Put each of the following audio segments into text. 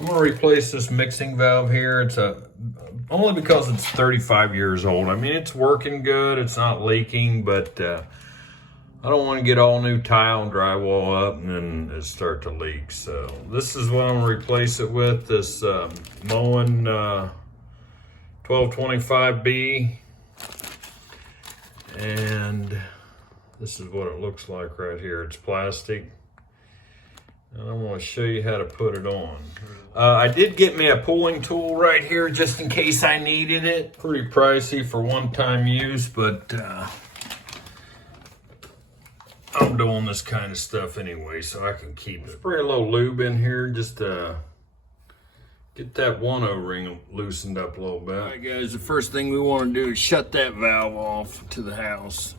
I'm gonna replace this mixing valve here. It's only because it's 35 years old. I mean, it's working good. It's not leaking, but I don't want to get all new tile and drywall up and then it start to leak. So this is what I'm gonna replace it with. This Moen 1225B, and this is what it looks like right here. It's plastic. And I'm going to show you how to put it on. I did get me a pulling tool right here just in case I needed it. Pretty pricey for one-time use, but I'm doing this kind of stuff anyway, so I can keep it. Spray a little lube in here just to get that one O-ring loosened up a little bit. All right, guys, the first thing we want to do is shut that valve off to the house.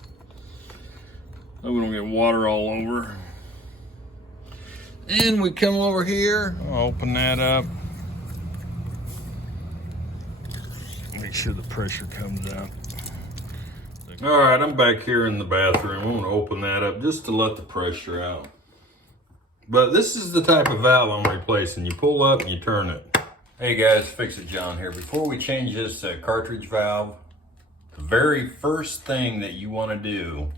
So we don't get water all over. And we come over here, I'll open that up. Make sure the pressure comes out. All right, I'm back here in the bathroom. I'm gonna open that up just to let the pressure out. But this is the type of valve I'm replacing. You pull up and you turn it. Hey guys, Fix It John here. Before we change this cartridge valve, the very first thing that you wanna do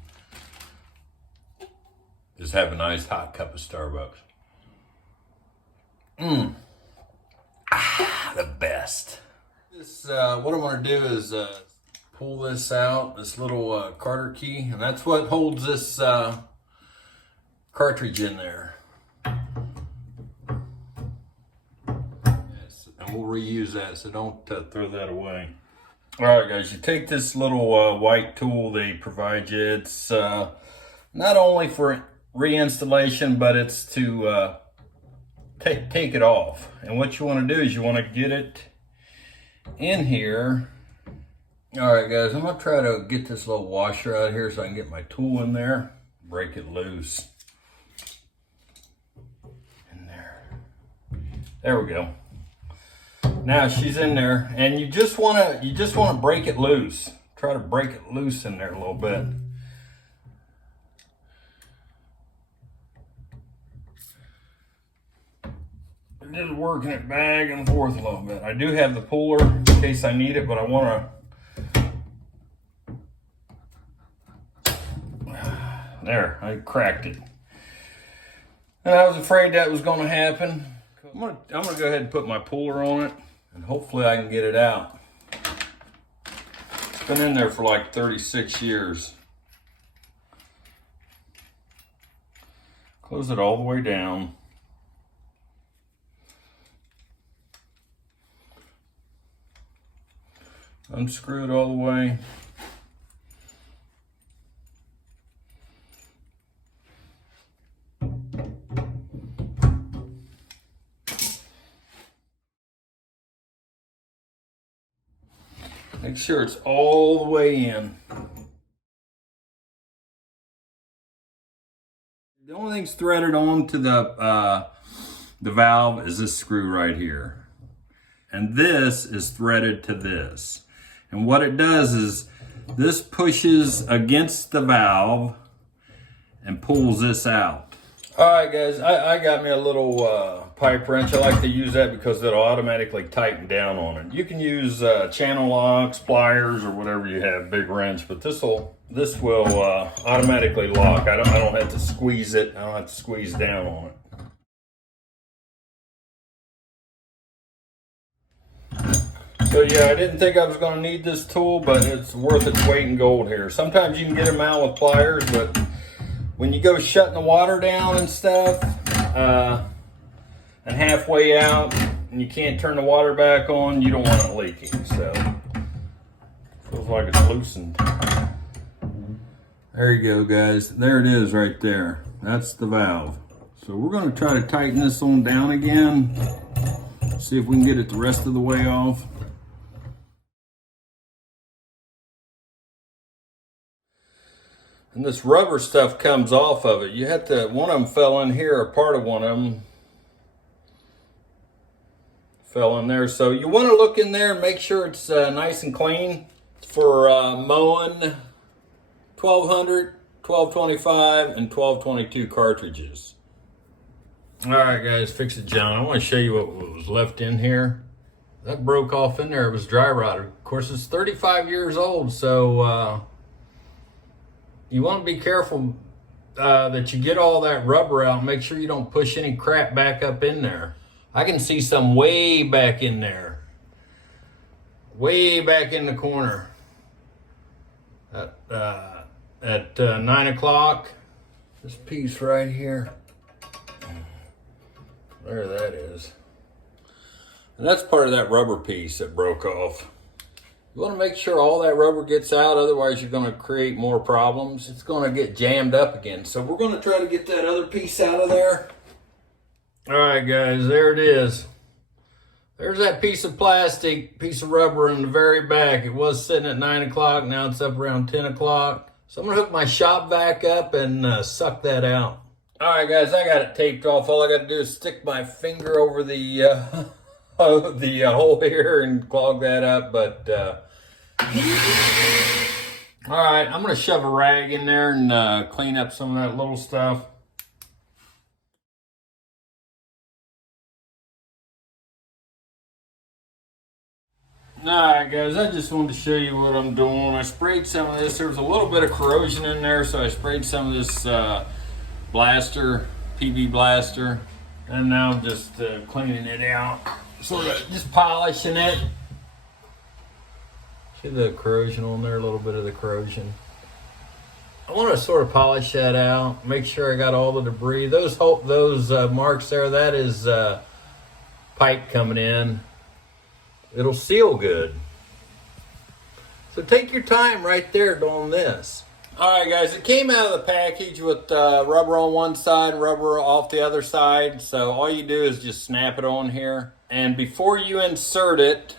is have a nice hot cup of Starbucks. The best. This, what I'm gonna do is pull this out, this little Carter key, and that's what holds this cartridge in there. Yes, and we'll reuse that, so don't throw that away. All right, guys, you take this little white tool they provide you. It's not only for reinstallation, but it's to take it off. And what you want to do is you want to get it in here. All right, guys, I'm gonna try to get this little washer out of here so I can get my tool in there, break it loose. In there. There we go. Now she's in there, and you just want to break it loose. Try to break it loose in there a little bit. Just working it back and forth a little bit. I do have the puller in case I need it, but I want to. There, I cracked it. And I was afraid that was going to happen. I'm gonna go ahead and put my puller on it, and hopefully I can get it out. It's been in there for like 36 years. Close it all the way down. Unscrew it all the way. Make sure it's all the way in. The only thing's threaded on to the valve is this screw right here. And this is threaded to this. And what it does is this pushes against the valve and pulls this out. All right, guys, I got me a little pipe wrench. I like to use that because it'll automatically tighten down on it. You can use channel locks, pliers, or whatever you have, big wrench, but this will automatically lock. I don't have to squeeze it. I don't have to squeeze down on it. So yeah, I didn't think I was going to need this tool, but it's worth its weight in gold here. Sometimes you can get them out with pliers, but when you go shutting the water down and stuff, and halfway out, and you can't turn the water back on, you don't want it leaking. So, feels like it's loosened. There you go, guys. There it is right there. That's the valve. So we're going to try to tighten this on down again. See if we can get it the rest of the way off. And this rubber stuff comes off of it. You have to, one of them fell in here, or part of one of them fell in there. So you want to look in there and make sure it's nice and clean. For Moen 1200, 1225, and 1222 cartridges. All right, guys, Fix It John. I want to show you what was left in here. That broke off in there. It was dry rotted. Of course, it's 35 years old, so you want to be careful that you get all that rubber out. Make sure you don't push any crap back up in there. I can see some way back in there. Way back in the corner. At 9 o'clock. This piece right here. There that is. And that's part of that rubber piece that broke off. You want to make sure all that rubber gets out, otherwise you're going to create more problems. It's going to get jammed up again. So we're going to try to get that other piece out of there. All right, guys, there it is. There's that piece of plastic, piece of rubber in the very back. It was sitting at 9 o'clock. Now it's up around 10 o'clock. So I'm going to hook my shop vac up and suck that out. All right, guys, I got it taped off. All I got to do is stick my finger over the hole here and clog that up. But all right, I'm going to shove a rag in there and clean up some of that little stuff. Alright, guys, I just wanted to show you what I'm doing. I sprayed some of this. There was a little bit of corrosion in there, so I sprayed some of this blaster, PV blaster, and now I'm just cleaning it out. Sort of just polishing it. See the corrosion on there, a little bit of the corrosion. I want to sort of polish that out, make sure I got all the debris. Those marks there, that is pipe coming in. It'll seal good. So take your time right there doing this. All right, guys, it came out of the package with rubber on one side, rubber off the other side. So all you do is just snap it on here. And before you insert it,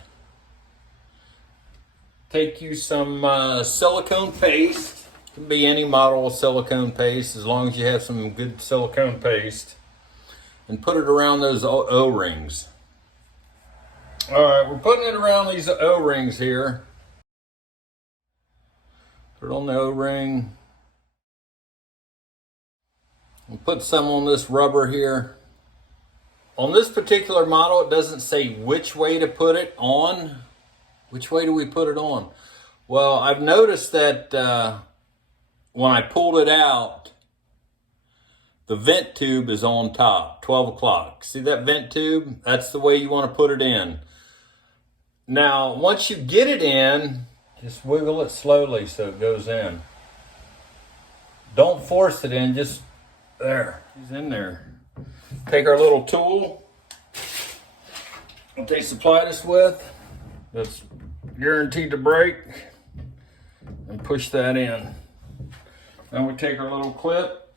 take you some silicone paste. It can be any model of silicone paste as long as you have some good silicone paste. And put it around those O-rings. All right, we're putting it around these O-rings here. Put it on the O-ring. We'll put some on this rubber here. On this particular model, it doesn't say which way to put it on. Which way do we put it on? Well, I've noticed that when I pulled it out, the vent tube is on top, 12 o'clock. See that vent tube? That's the way you want to put it in. Now, once you get it in, just wiggle it slowly so it goes in. Don't force it in, just there. He's in there. Take our little tool that they supplied us with, that's guaranteed to break, and push that in. Then we take our little clip.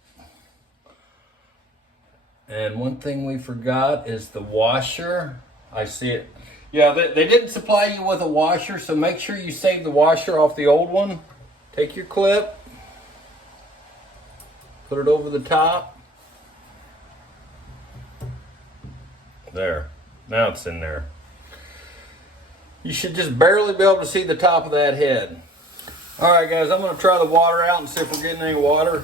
And one thing we forgot is the washer. I see it. Yeah, they didn't supply you with a washer, so make sure you save the washer off the old one. Take your clip, put it over the top. There, now it's in there. You should just barely be able to see the top of that head. All right, guys, I'm gonna try the water out and see if we're getting any water.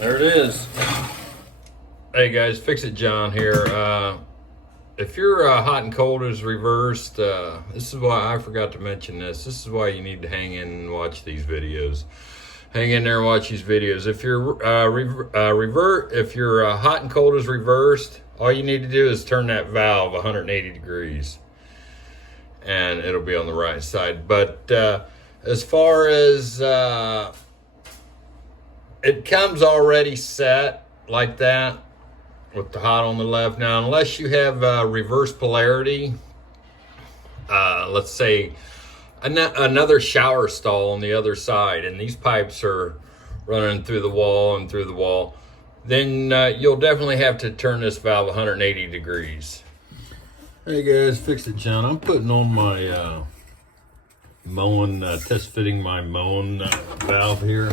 There it is. Hey guys, Fix It John here. If your hot and cold is reversed, this is why I forgot to mention this. This is why you need to hang in and watch these videos. Hang in there and watch these videos. If your hot and cold is reversed, all you need to do is turn that valve 180 degrees, and it'll be on the right side. But as far as it comes already set like that, with the hot on the left. Now, unless you have reverse polarity, let's say another shower stall on the other side, and these pipes are running through the wall and through the wall, then you'll definitely have to turn this valve 180 degrees. Hey guys, Fix It John. I'm putting on my Moen, test fitting my Moen valve here.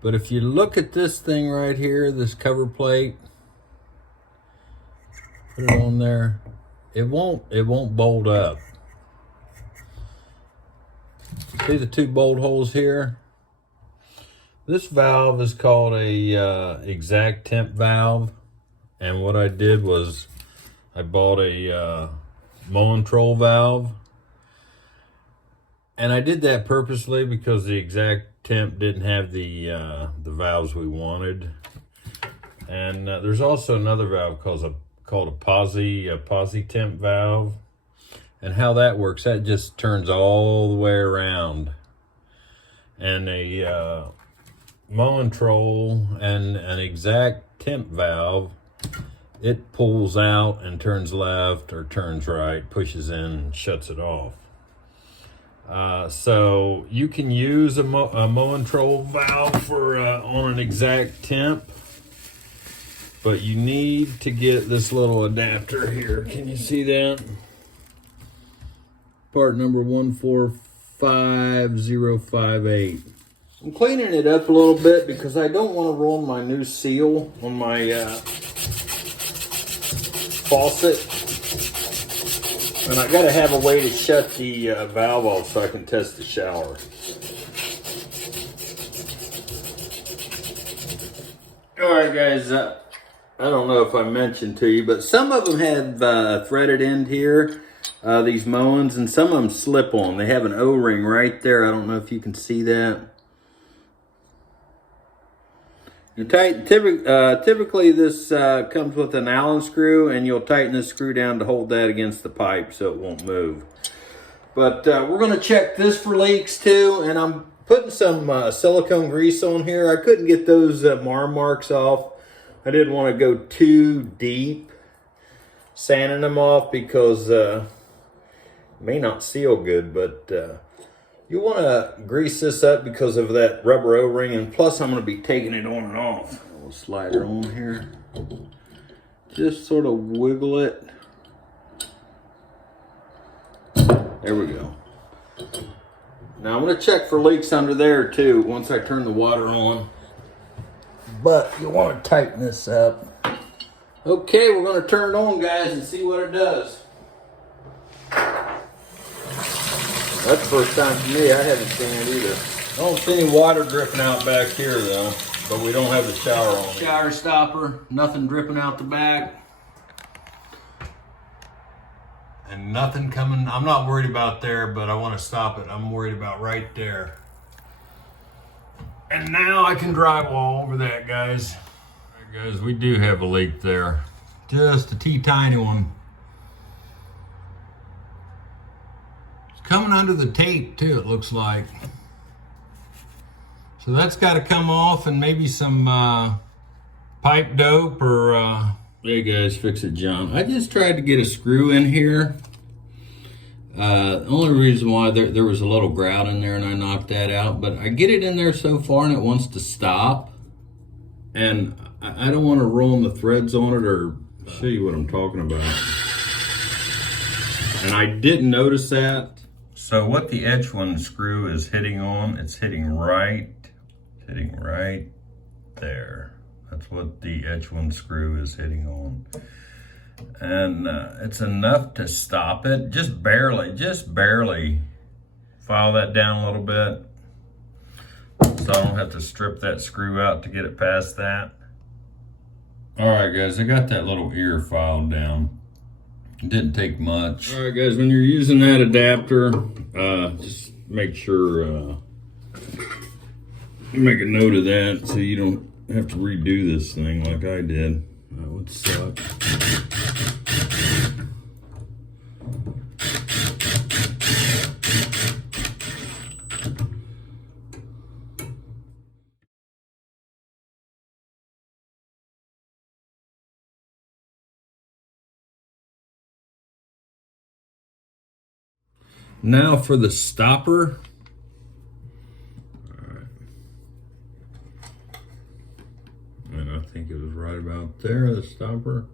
But if you look at this thing right here, this cover plate, put it on there, it won't bolt up. See the two bolt holes here? This valve is called a ExactTemp valve, and what I did was I bought a Moentrol valve, and I did that purposely because the ExactTemp didn't have the valves we wanted. And there's also another valve called a Posi-Temp valve, and how that works, that just turns all the way around. And a Moentrol and an ExactTemp valve, it pulls out and turns left or turns right, pushes in and shuts it off. So you can use a Moentrol valve for on an ExactTemp, but you need to get this little adapter here. Can you see that? Part number 145058. I'm cleaning it up a little bit because I don't want to ruin my new seal on my faucet. And I gotta have a way to shut the valve off so I can test the shower. Alright guys, I don't know if I mentioned to you, but some of them have a threaded end here, these Moens, and some of them slip on. They have an O-ring right there. I don't know if you can see that. Typically this comes with an Allen screw, and you'll tighten this screw down to hold that against the pipe so it won't move. But we're going to check this for leaks too, and I'm putting some silicone grease on here. I couldn't get those marks off. I didn't want to go too deep sanding them off because it may not seal good, but you want to grease this up because of that rubber O-ring, and plus I'm going to be taking it on and off. We'll slide her on here. Just sort of wiggle it. There we go. Now I'm going to check for leaks under there too once I turn the water on. But you want to tighten this up. Okay, we're going to turn it on, guys, and see what it does. That's the first time for me. I haven't seen it either. I don't see any water dripping out back here though, but we don't have the shower on. Shower stopper, nothing dripping out the back. And nothing coming. I'm not worried about there, but I want to stop it. I'm worried about right there. And now I can drywall over that, guys. All right, guys, we do have a leak there. Just a teeny one. Coming under the tape too, it looks like. So that's got to come off, and maybe some pipe dope or hey guys, Fix It John. I just tried to get a screw in here. The only reason why there was a little grout in there and I knocked that out, but I get it in there so far and it wants to stop, and I don't want to roll the threads on it or show you what I'm talking about. And I didn't notice that. So what the edge one screw is hitting on, it's hitting right there. That's what the edge one screw is hitting on. And it's enough to stop it, just barely file that down a little bit so I don't have to strip that screw out to get it past that. All right guys, I got that little ear filed down. It didn't take much. All right guys, when you're using that adapter, just make sure you make a note of that so you don't have to redo this thing like I did. That would suck. Now for the stopper. All right. And I think it was right about there, the stopper.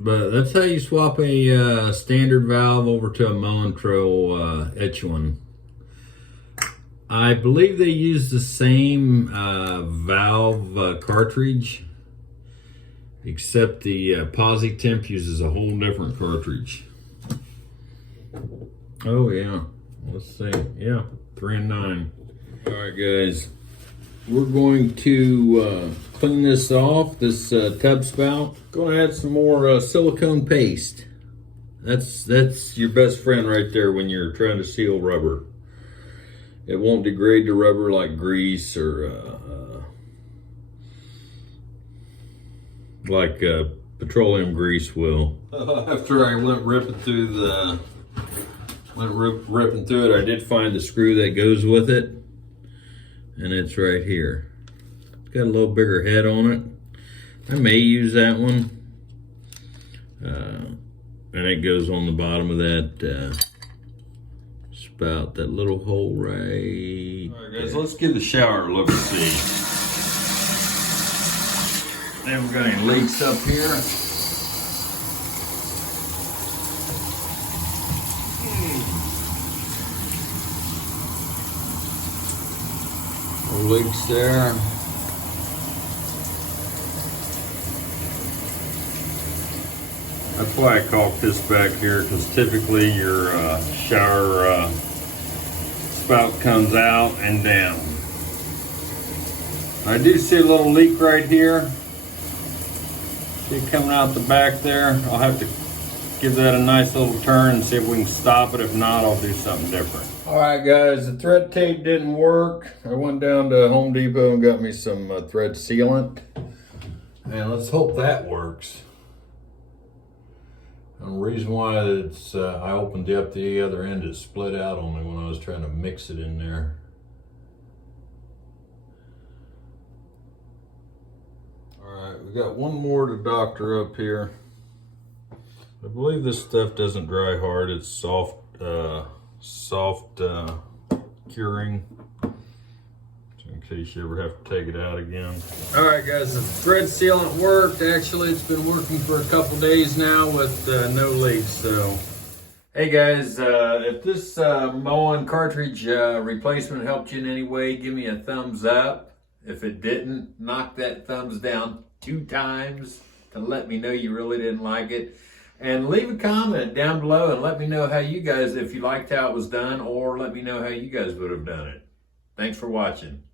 But that's how you swap a standard valve over to a Moentrol etch one. I believe they use the same valve cartridge, except the Posi-Temp uses a whole different cartridge. Oh yeah, let's see, yeah, 3 and 9. All right guys, We're going to clean this off, this tub spout. Going to add some more silicone paste. That's your best friend right there when you're trying to seal rubber. It won't degrade the rubber like grease or like petroleum grease will. After I went ripping through it, I did find the screw that goes with it, and it's right here. It's got a little bigger head on it. I may use that one, and it goes on the bottom of that spout, that little hole right. All right, guys, let's give the shower a look and see. Haven't got any leaks up here. No leaks there. That's why I caulked this back here, because typically your shower spout comes out and down. I do see a little leak right here. See it coming out the back there. I'll have to give that a nice little turn and see if we can stop it. If not, I'll do something different. All right, guys, the thread tape didn't work. I went down to Home Depot and got me some thread sealant. And let's hope that works. And the reason why it's I opened up the other end, it split out on me when I was trying to mix it in there. Alright, we got one more to doctor up here. I believe this stuff doesn't dry hard. It's soft curing. In case you ever have to take it out again. All right, guys, the thread sealant worked. Actually, it's been working for a couple days now with no leaks. So, hey guys, if this Moen cartridge replacement helped you in any way, give me a thumbs up. If it didn't, knock that thumbs down 2 times to let me know you really didn't like it. And leave a comment down below and let me know how you guys, if you liked how it was done, or let me know how you guys would have done it. Thanks for watching.